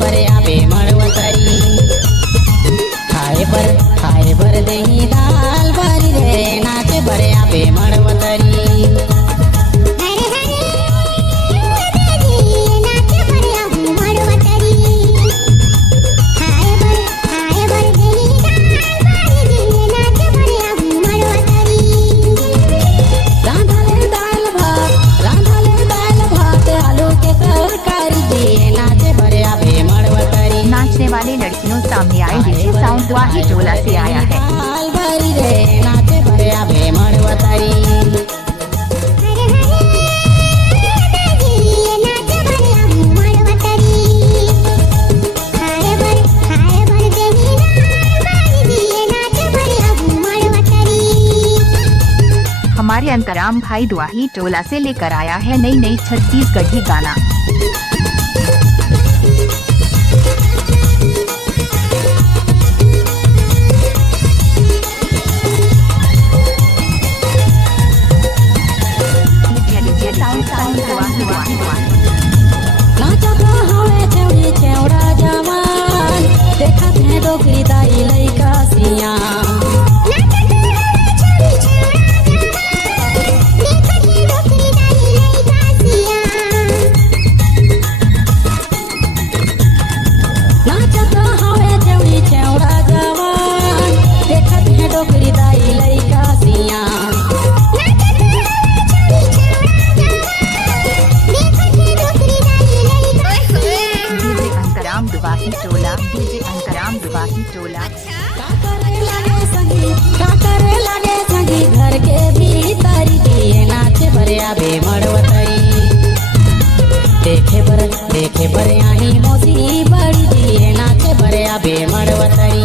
भरे आवे मड़वतरी। खाए भर दही दाल भरी रे नाचे भरे आवे मड़वतरी। नाचने वाली लड़कियों सामने आए डीजे साउंड दुआही टोला से आया है। भरी रे नाचे भरे आवे मड़वतरी। हमारे अंतराम भाई दुआही टोला से लेकर आया है नई नई छत्तीसगढ़ी गाना। नाचत हवे चौड़ी चौड़ा जवान देखत है डोकरी दाई लइका सिया। नाचत हवे चौड़ी चौड़ा जवान देखत है डोकरी दाई लइका सिया। दुआही टोला डीजे अंतराम दुआही टोला। का करे लागे संगी घर के भीतरी दिए नाचे भरे आवे मड़वतरी। देखे भरे आही मोसी बड़ी दिए नाचे भरे आवे मड़वतरी।